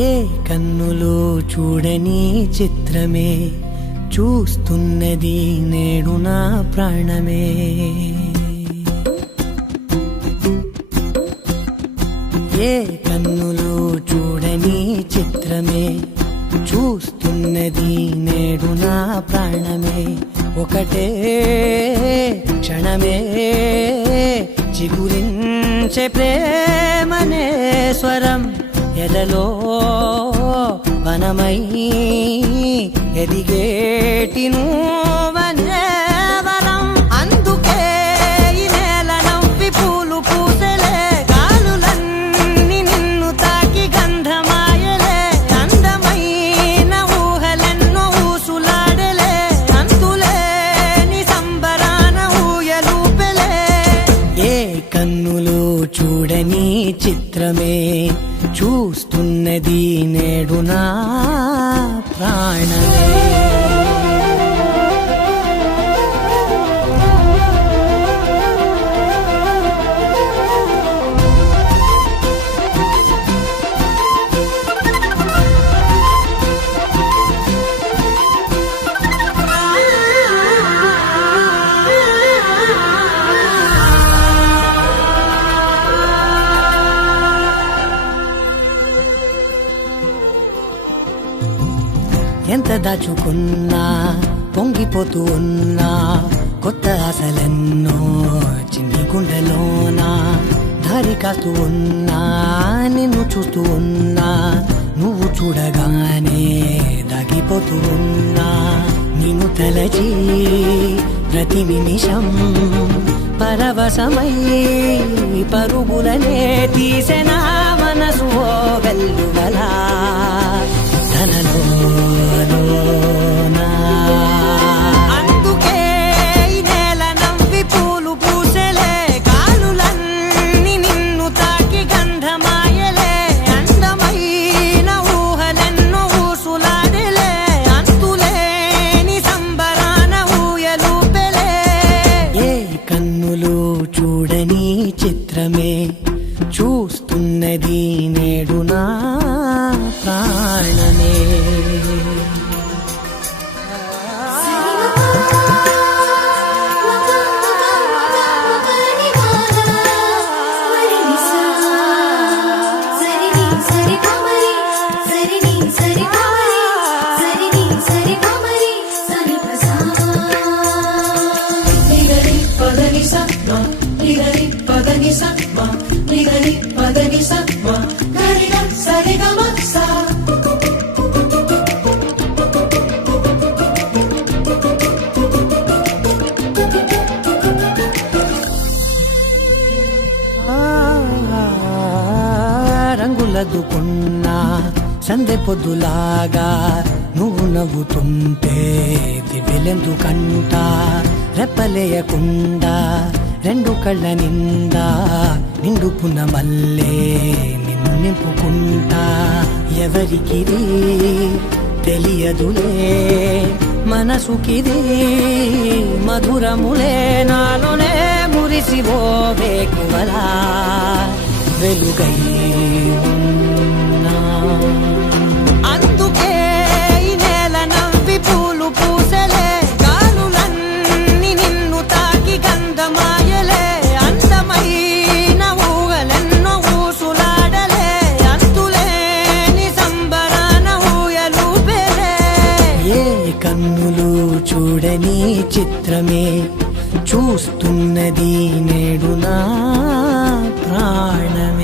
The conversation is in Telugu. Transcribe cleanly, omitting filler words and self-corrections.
ఏ కన్నులు చూడని చిత్రమే చూస్తున్నది నేడు నా ప్రాణమే. ఏ కన్నులు చూడని చిత్రమే చూస్తున్నది నేడు నా ప్రాణమే. ఒకటే క్షణమే చిగురించే ప్రేమనే స్వరం ఎదలో వనమై ఎదిగేటి నువ్వనే వరం. అందుకే ఈ నేల నవ్వి పూలు పూసెలే, గాలులన్నీ నిన్ను తాకి గంధమాయలే. అందమైన ఊహలెన్నో ఊసులాడలే, అంతులేని సంబరాన ఊయలూపెలే. ఏ కన్నులు చూడని చిత్రమే చూస్తున్నది నేడు నా ప్రాణమే. ఎంత దాచుకున్నా పొంగిపోతూ ఉన్నా, కొత్త ఆశలెన్నో చిన్ని గుండెలోనా. దారి కాస్తూ ఉన్నా, నిన్ను చూస్తూ ఉన్నా, నువ్వు చూడగానే దాగిపోతూ ఉన్నా. నిన్ను తలచి ప్రతి నిమిషం పరవశమై పరుగులనే తీసెనా మనసు ఓ వెల్లువలా తనలోనా. అందుకే ఈ నేల నవ్వి పూలు పూసెలే, గాలులన్నీ నిన్ను తాకి గంధమాయలే. అందమైన ఊహలెన్నో ఊసులాడలే, అంతులేని సంబరాన ఊయలూపెలే. ఏ కన్నులు చూడని చిత్రమే చూస్తున్నది నేడు నా ప్రాణమే. రంగులదుకున్నా సందె పొద్దులాగా నువ్వు నవ్వుతుంటే దివ్యలెందుకంట. రెప్పలేయకుండా రెండు కళ్ళ నిండా నిండుకున్న మల్లే నిన్ను నింపుకుంటా. ఎవరికిది తెలియదులే మనసుకిది మధురములే, నాలోనే మురిసివో వేకువలా వెలుగై ఉన్నా. అందుకే ఈ నేల నవ్వి పూలు పూసెలే, గాలులన్నీ నిన్ను తాకి గంధమాయలే. అందమైన ఊహలెన్నో ఊసులాడలే, అంతులేని సంబరాన ఊయలూపెలే. ఏ కన్నులు చూడని చిత్రమే చూస్తున్నది నేడు నా ప్రాణమే.